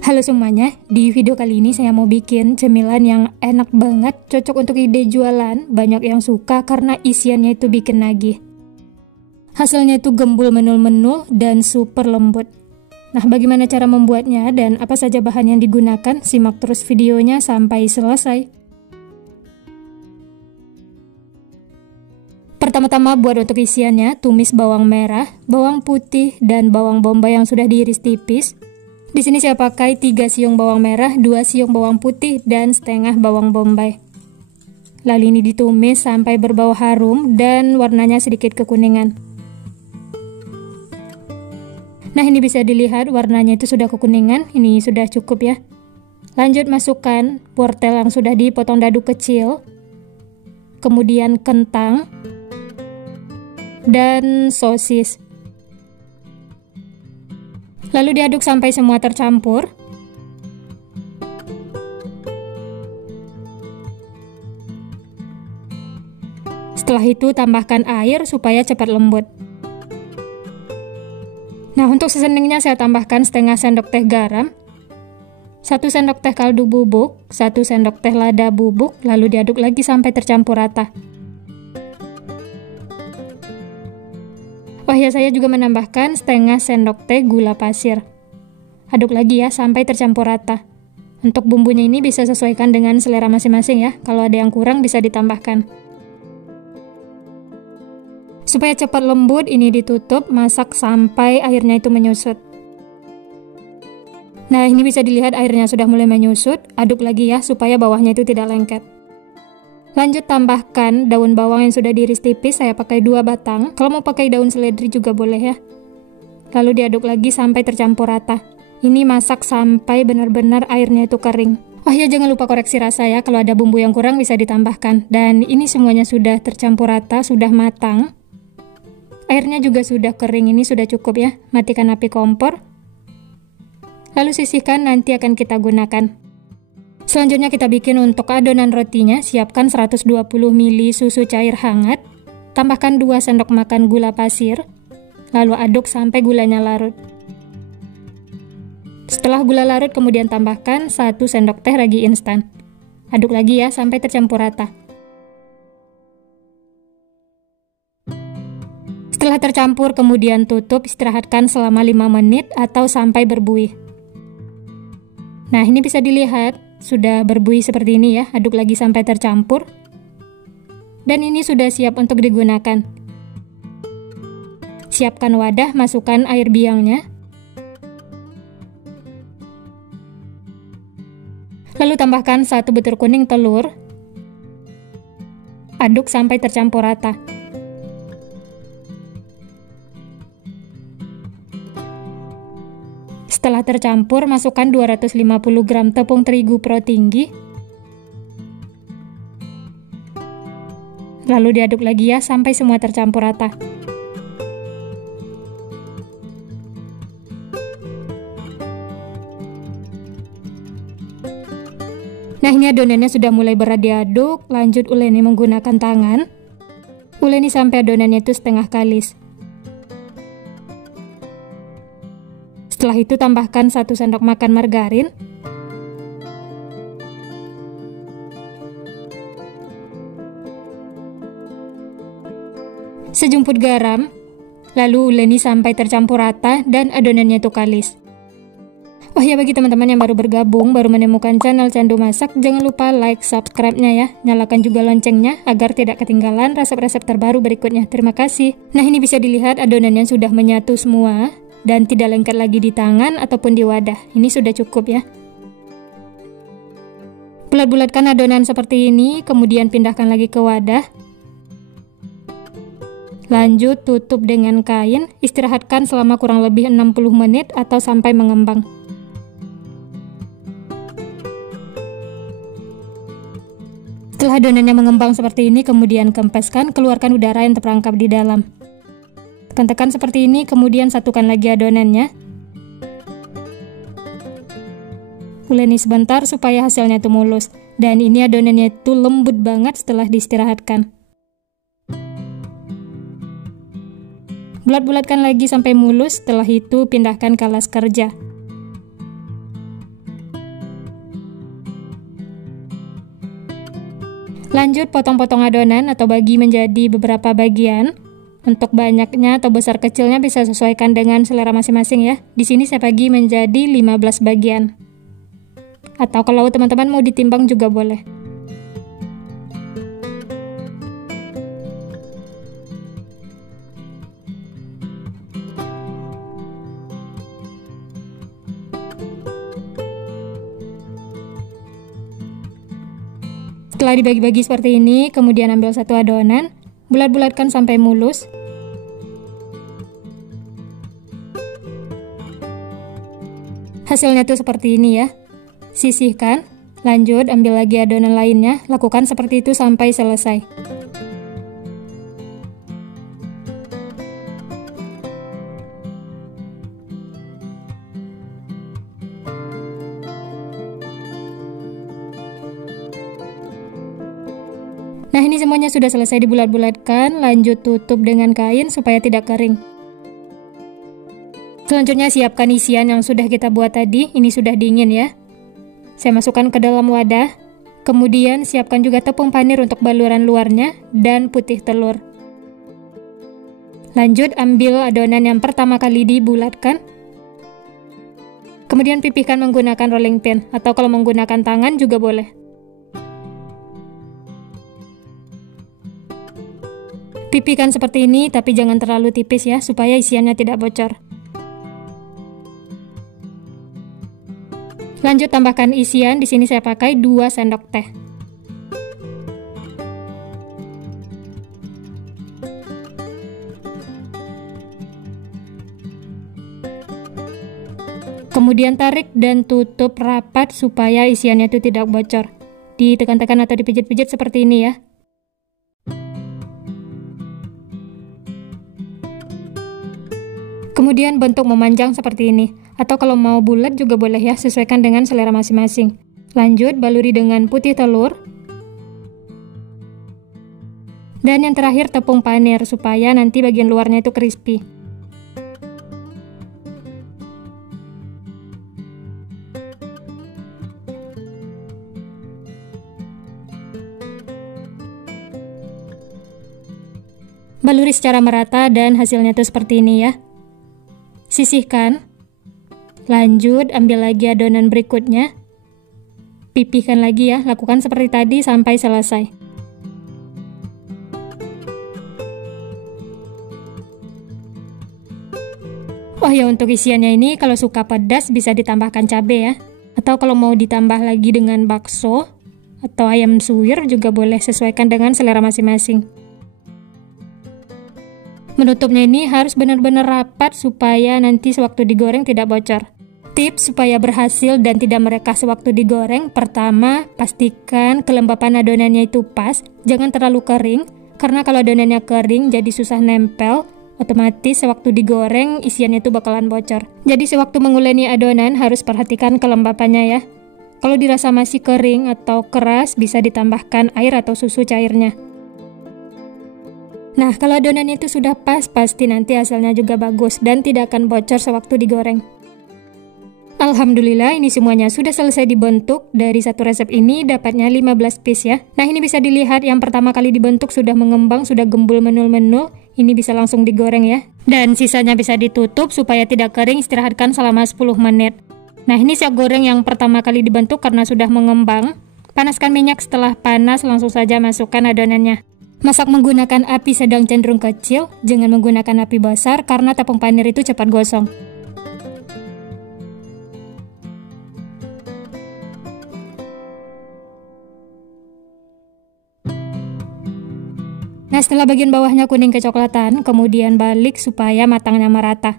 Halo semuanya, di video kali ini saya mau bikin cemilan yang enak banget, cocok untuk ide jualan, banyak yang suka karena isiannya itu bikin nagih. Hasilnya itu gembul menul-menul dan super lembut. Nah, bagaimana cara membuatnya dan apa saja bahan yang digunakan? Simak terus videonya sampai selesai. Pertama-tama buat untuk isiannya, tumis bawang merah, bawang putih, dan bawang bombay yang sudah diiris tipis. Di sini saya pakai 3 siung bawang merah, 2 siung bawang putih, dan setengah bawang bombay. Lalu ini ditumis sampai berbau harum dan warnanya sedikit kekuningan. Nah, ini bisa dilihat warnanya itu sudah kekuningan, ini sudah cukup ya. Lanjut masukkan wortel yang sudah dipotong dadu kecil, kemudian kentang, dan sosis. Lalu diaduk sampai semua tercampur. Setelah itu tambahkan air supaya cepat lembut. Nah, untuk seasoningnya saya tambahkan setengah sendok teh garam, 1 sendok teh kaldu bubuk, 1 sendok teh lada bubuk, lalu diaduk lagi sampai tercampur rata. Oh ya, saya juga menambahkan setengah sendok teh gula pasir. Aduk lagi ya sampai tercampur rata. Untuk bumbunya ini bisa sesuaikan dengan selera masing-masing ya. Kalau ada yang kurang bisa ditambahkan. Supaya cepat lembut, ini ditutup, masak sampai airnya itu menyusut. Nah, ini bisa dilihat airnya sudah mulai menyusut. Aduk lagi ya supaya bawahnya itu tidak lengket. Lanjut tambahkan daun bawang yang sudah diiris tipis, saya pakai 2 batang. Kalau mau pakai daun seledri juga boleh ya. Lalu diaduk lagi sampai tercampur rata. Ini masak sampai benar-benar airnya itu kering. Oh ya, jangan lupa koreksi rasa ya, kalau ada bumbu yang kurang bisa ditambahkan. Dan ini semuanya sudah tercampur rata, sudah matang. Airnya juga sudah kering, ini sudah cukup ya. Matikan api kompor. Lalu sisihkan, nanti akan kita gunakan. Selanjutnya kita bikin untuk adonan rotinya. Siapkan 120 ml susu cair hangat, tambahkan 2 sendok makan gula pasir, lalu aduk sampai gulanya larut. Setelah gula larut, kemudian tambahkan 1 sendok teh ragi instan. Aduk lagi ya sampai tercampur rata. Setelah tercampur, kemudian tutup, istirahatkan selama 5 menit atau sampai berbuih. Nah, ini bisa dilihat sudah berbuih seperti ini ya, aduk lagi sampai tercampur. Dan ini sudah siap untuk digunakan. Siapkan wadah, masukkan air biangnya. Lalu tambahkan 1 butir kuning telur. Aduk sampai tercampur rata. Setelah tercampur, masukkan 250 gram tepung terigu pro tinggi. Lalu diaduk lagi ya sampai semua tercampur rata. Nah, ini adonannya sudah mulai berat diaduk. Lanjut uleni menggunakan tangan. Uleni sampai adonannya itu setengah kalis. Setelah itu tambahkan 1 sendok makan margarin. Sejumput garam. Lalu uleni sampai tercampur rata dan adonannya itu kalis. Oh ya, bagi teman-teman yang baru bergabung, baru menemukan channel Candu Masak, jangan lupa like, subscribe-nya ya. Nyalakan juga loncengnya agar tidak ketinggalan resep-resep terbaru berikutnya. Terima kasih. Nah, ini bisa dilihat adonannya sudah menyatu semua dan tidak lengket lagi di tangan ataupun di wadah. Ini sudah cukup ya. Bulat-bulatkan adonan seperti ini, kemudian pindahkan lagi ke wadah. Lanjut tutup dengan kain, istirahatkan selama kurang lebih 60 menit atau sampai mengembang. Setelah adonannya mengembang seperti ini, kemudian kempeskan, keluarkan udara yang terperangkap di dalam. Tekan-tekan seperti ini, kemudian satukan lagi adonannya. Uleni sebentar supaya hasilnya itu mulus. Dan ini adonannya itu lembut banget setelah diistirahatkan. Bulat-bulatkan lagi sampai mulus, setelah itu pindahkan ke alas kerja. Lanjut potong-potong adonan atau bagi menjadi beberapa bagian. Untuk banyaknya atau besar kecilnya bisa sesuaikan dengan selera masing-masing ya. Di sini saya bagi menjadi 15 bagian. Atau kalau teman-teman mau ditimbang juga boleh. Setelah dibagi-bagi seperti ini, kemudian ambil satu adonan, bulat-bulatkan sampai mulus. Hasilnya tuh seperti ini ya. Sisihkan, lanjut ambil lagi adonan lainnya, lakukan seperti itu sampai selesai. Nah, ini semuanya sudah selesai dibulat-bulatkan, lanjut tutup dengan kain supaya tidak kering. Selanjutnya siapkan isian yang sudah kita buat tadi, ini sudah dingin ya. Saya masukkan ke dalam wadah, kemudian siapkan juga tepung panir untuk baluran luarnya dan putih telur. Lanjut ambil adonan yang pertama kali dibulatkan, kemudian pipihkan menggunakan rolling pin, atau kalau menggunakan tangan juga boleh. Pipihkan seperti ini, tapi jangan terlalu tipis ya, supaya isiannya tidak bocor. Lanjut tambahkan isian, di sini saya pakai 2 sendok teh. Kemudian tarik dan tutup rapat supaya isiannya itu tidak bocor. Ditekan-tekan atau dipijit-pijit seperti ini ya. Kemudian bentuk memanjang seperti ini, atau kalau mau bulat juga boleh ya, sesuaikan dengan selera masing-masing. Lanjut baluri dengan putih telur. Dan yang terakhir tepung panir, supaya nanti bagian luarnya itu crispy. Baluri secara merata dan hasilnya itu seperti ini ya. Sisihkan, lanjut ambil lagi adonan berikutnya, pipihkan lagi ya, lakukan seperti tadi sampai selesai. Oh ya, untuk isiannya ini kalau suka pedas bisa ditambahkan cabai ya, atau kalau mau ditambah lagi dengan bakso atau ayam suwir juga boleh, sesuaikan dengan selera masing-masing. Menutupnya ini harus benar-benar rapat supaya nanti sewaktu digoreng tidak bocor. Tips supaya berhasil dan tidak merekah sewaktu digoreng, pertama, pastikan kelembapan adonannya itu pas, jangan terlalu kering, karena kalau adonannya kering jadi susah nempel, otomatis sewaktu digoreng isiannya itu bakalan bocor. Jadi sewaktu menguleni adonan harus perhatikan kelembapannya ya. Kalau dirasa masih kering atau keras, bisa ditambahkan air atau susu cairnya. Nah, kalau adonannya itu sudah pas, pasti nanti hasilnya juga bagus dan tidak akan bocor sewaktu digoreng. Alhamdulillah, ini semuanya sudah selesai dibentuk. Dari satu resep ini dapatnya 15 piece ya. Nah, ini bisa dilihat yang pertama kali dibentuk sudah mengembang, sudah gembul menul-menul. Ini bisa langsung digoreng ya. Dan sisanya bisa ditutup supaya tidak kering, istirahatkan selama 10 menit. Nah, ini siap goreng yang pertama kali dibentuk karena sudah mengembang. Panaskan minyak, setelah panas langsung saja masukkan adonannya. Masak menggunakan api sedang cenderung kecil, jangan menggunakan api besar karena tepung panir itu cepat gosong. Nah, setelah bagian bawahnya kuning kecoklatan, kemudian balik supaya matangnya merata.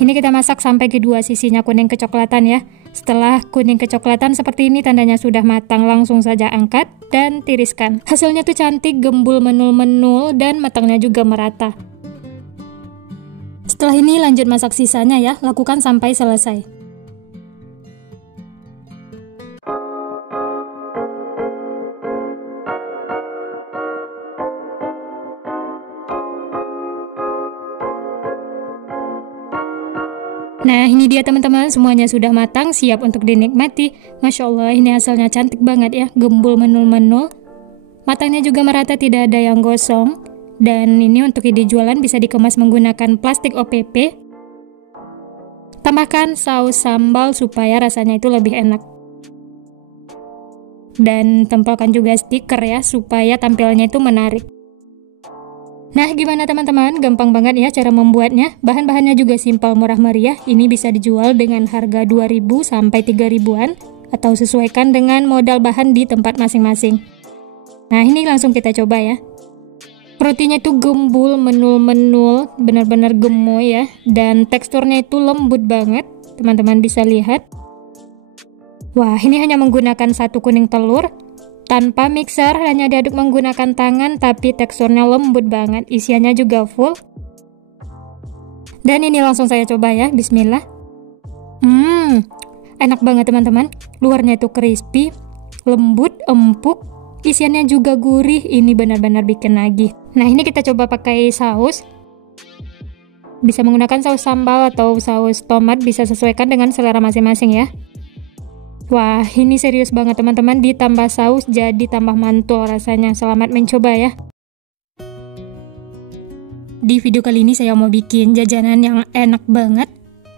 Ini kita masak sampai kedua sisinya kuning kecoklatan ya. Setelah kuning kecoklatan seperti ini tandanya sudah matang, langsung saja angkat dan tiriskan. Hasilnya tuh cantik, gembul menul-menul dan matangnya juga merata. Setelah ini lanjut masak sisanya ya, lakukan sampai selesai. Nah, ini dia teman-teman, semuanya sudah matang, siap untuk dinikmati. Masya Allah, ini hasilnya cantik banget ya, gembul menul-menul. Matangnya juga merata, tidak ada yang gosong. Dan ini untuk ide jualan bisa dikemas menggunakan plastik OPP. Tambahkan saus sambal supaya rasanya itu lebih enak. Dan tempelkan juga stiker ya, supaya tampilannya itu menarik. Nah, gimana teman-teman? Gampang banget ya cara membuatnya. Bahan-bahannya juga simpel, murah meriah. Ini bisa dijual dengan harga 2.000 sampai 3.000-an atau sesuaikan dengan modal bahan di tempat masing-masing. Nah, ini langsung kita coba ya. Rotinya itu gembul, menul-menul, benar-benar gemoy ya. Dan teksturnya itu lembut banget. Teman-teman bisa lihat. Wah, ini hanya menggunakan 1 kuning telur. Tanpa mixer, hanya diaduk menggunakan tangan, tapi teksturnya lembut banget, isiannya juga full. Dan ini langsung saya coba ya, bismillah. Enak banget teman-teman, luarnya itu crispy, lembut, empuk, isiannya juga gurih, ini benar-benar bikin nagih. Nah, ini kita coba pakai saus. Bisa menggunakan saus sambal atau saus tomat, bisa sesuaikan dengan selera masing-masing ya. Wah, ini serius banget teman-teman, ditambah saus jadi tambah mantul rasanya. Selamat mencoba ya. Di video kali ini saya mau bikin jajanan yang enak banget,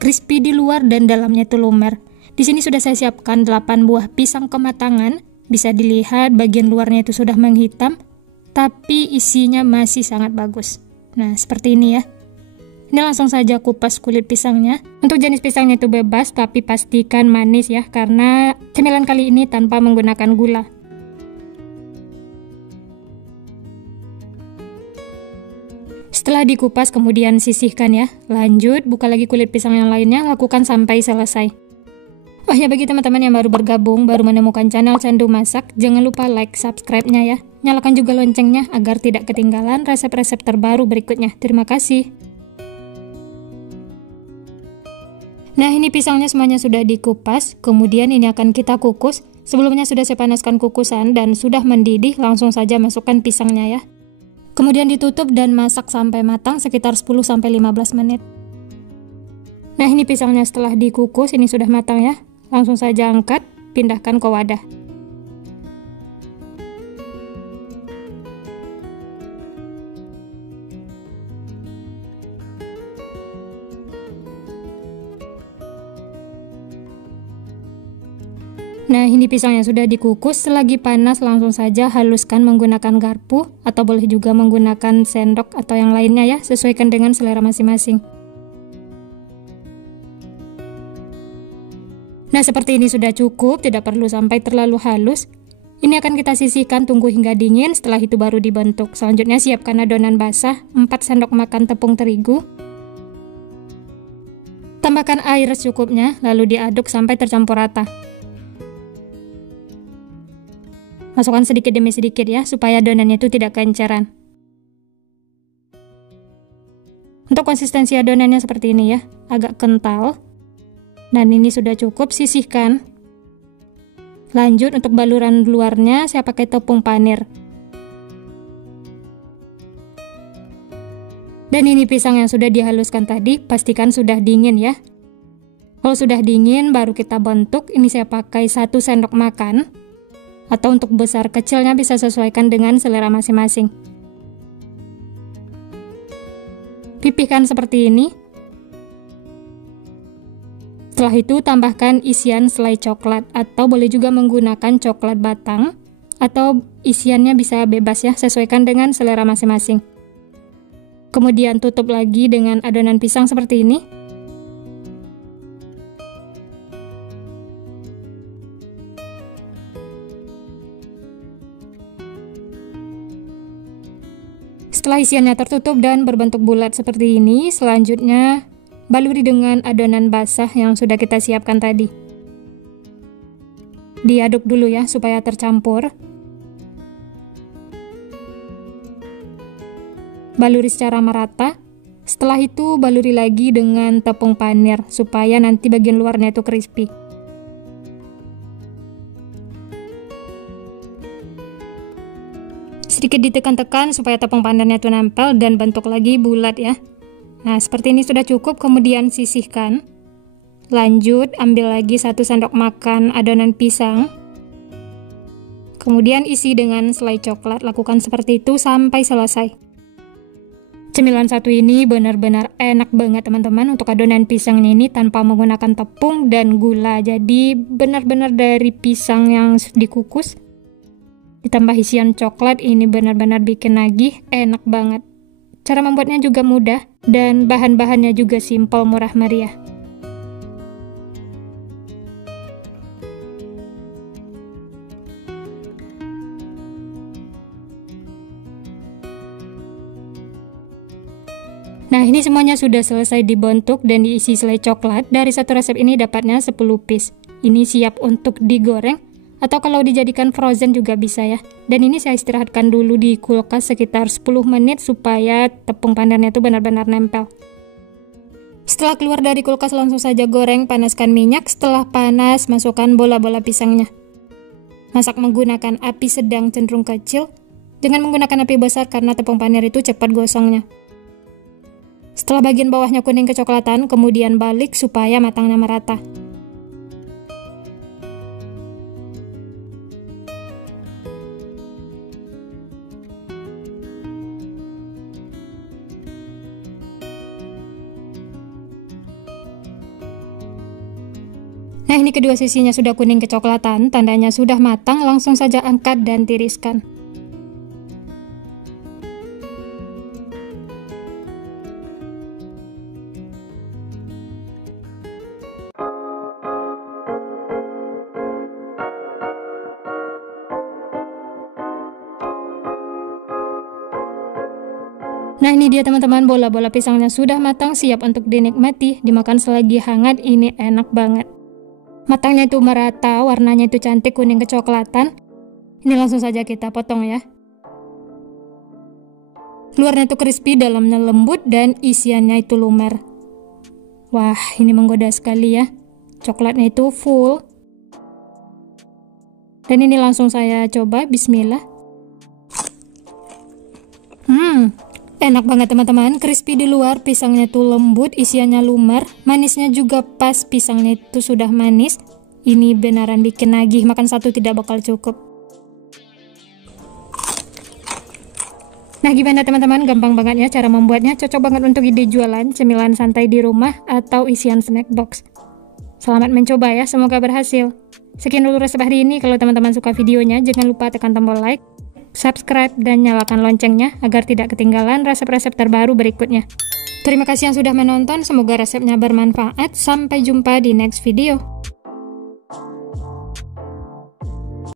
crispy di luar dan dalamnya itu lumer. Di sini sudah saya siapkan 8 buah pisang kematangan. Bisa dilihat bagian luarnya itu sudah menghitam, tapi isinya masih sangat bagus. Nah, seperti ini ya. Ini langsung saja kupas kulit pisangnya. Untuk jenis pisangnya itu bebas, tapi pastikan manis ya, karena cemilan kali ini tanpa menggunakan gula. Setelah dikupas, kemudian sisihkan ya. Lanjut, buka lagi kulit pisang yang lainnya, lakukan sampai selesai. Oh ya, bagi teman-teman yang baru bergabung, baru menemukan channel Candu Masak, jangan lupa like, subscribe-nya ya. Nyalakan juga loncengnya agar tidak ketinggalan resep-resep terbaru berikutnya. Terima kasih. Nah, ini pisangnya semuanya sudah dikupas, kemudian ini akan kita kukus. Sebelumnya sudah saya panaskan kukusan dan sudah mendidih, langsung saja masukkan pisangnya ya. Kemudian ditutup dan masak sampai matang sekitar 10-15 menit. Nah, ini pisangnya setelah dikukus, ini sudah matang ya. Langsung saja angkat, pindahkan ke wadah. Nah, ini pisang yang sudah dikukus, selagi panas langsung saja haluskan menggunakan garpu atau boleh juga menggunakan sendok atau yang lainnya ya, sesuaikan dengan selera masing-masing. Nah, seperti ini sudah cukup, tidak perlu sampai terlalu halus. Ini akan kita sisihkan, tunggu hingga dingin, setelah itu baru dibentuk. Selanjutnya siapkan adonan basah, 4 sendok makan tepung terigu. Tambahkan air secukupnya, lalu diaduk sampai tercampur rata. Masukkan sedikit demi sedikit ya, supaya adonannya itu tidak kenceran. Untuk konsistensi adonannya seperti ini ya, agak kental. Dan ini sudah cukup, sisihkan. Lanjut untuk baluran luarnya, saya pakai tepung panir. Dan ini pisang yang sudah dihaluskan tadi, pastikan sudah dingin ya. Kalau sudah dingin, baru kita bentuk. Ini saya pakai 1 sendok makan. Atau untuk besar kecilnya bisa sesuaikan dengan selera masing-masing. Pipihkan seperti ini. Setelah itu tambahkan isian selai coklat atau boleh juga menggunakan coklat batang atau isiannya bisa bebas ya, sesuaikan dengan selera masing-masing. Kemudian tutup lagi dengan adonan pisang seperti ini. Setelah isiannya tertutup dan berbentuk bulat seperti ini, selanjutnya baluri dengan adonan basah yang sudah kita siapkan tadi. Diaduk dulu ya supaya tercampur. Baluri secara merata. Setelah itu baluri lagi dengan tepung panir supaya nanti bagian luarnya itu crispy. Sedikit ditekan-tekan supaya tepung panirnya itu nempel dan bentuk lagi bulat ya. Nah, seperti ini sudah cukup, kemudian sisihkan. Lanjut, ambil lagi 1 sendok makan adonan pisang. Kemudian isi dengan selai coklat. Lakukan seperti itu sampai selesai. Cemilan satu ini benar-benar enak banget teman-teman. Untuk adonan pisangnya ini tanpa menggunakan tepung dan gula. Jadi benar-benar dari pisang yang dikukus. Ditambah isian coklat, ini benar-benar bikin nagih, enak banget. Cara membuatnya juga mudah dan bahan-bahannya juga simpel, murah meriah. Nah, ini semuanya sudah selesai dibentuk dan diisi selai coklat. Dari satu resep ini dapatnya 10 piece. Ini siap untuk digoreng atau kalau dijadikan frozen juga bisa ya. Dan ini saya istirahatkan dulu di kulkas sekitar 10 menit supaya tepung panirnya itu benar-benar nempel. Setelah keluar dari kulkas langsung saja goreng, panaskan minyak. Setelah panas, masukkan bola-bola pisangnya. Masak menggunakan api sedang cenderung kecil. Jangan menggunakan api besar karena tepung panir itu cepat gosongnya. Setelah bagian bawahnya kuning kecoklatan, kemudian balik supaya matangnya merata. Nah, ini kedua sisinya sudah kuning kecoklatan, tandanya sudah matang, langsung saja angkat dan tiriskan. Nah, ini dia teman-teman, bola-bola pisangnya sudah matang, siap untuk dinikmati. Dimakan selagi hangat, ini enak banget. Matangnya itu merata, warnanya itu cantik kuning kecoklatan. Ini langsung saja kita potong ya. Luarnya itu crispy, dalamnya lembut, dan isiannya itu lumer. Wah, ini menggoda sekali ya. Coklatnya itu full. Dan ini langsung saya coba, bismillah. Enak banget teman-teman, crispy di luar, pisangnya tuh lembut, isiannya lumer, manisnya juga pas, pisangnya itu sudah manis. Ini beneran bikin nagih, makan satu tidak bakal cukup. Nah, gimana teman-teman, gampang banget ya cara membuatnya, cocok banget untuk ide jualan, cemilan santai di rumah, atau isian snack box. Selamat mencoba ya, semoga berhasil. Sekian dulu resep hari ini, kalau teman-teman suka videonya, jangan lupa tekan tombol like, subscribe, dan nyalakan loncengnya agar tidak ketinggalan resep-resep terbaru berikutnya. Terima kasih yang sudah menonton, semoga resepnya bermanfaat. Sampai jumpa di next video.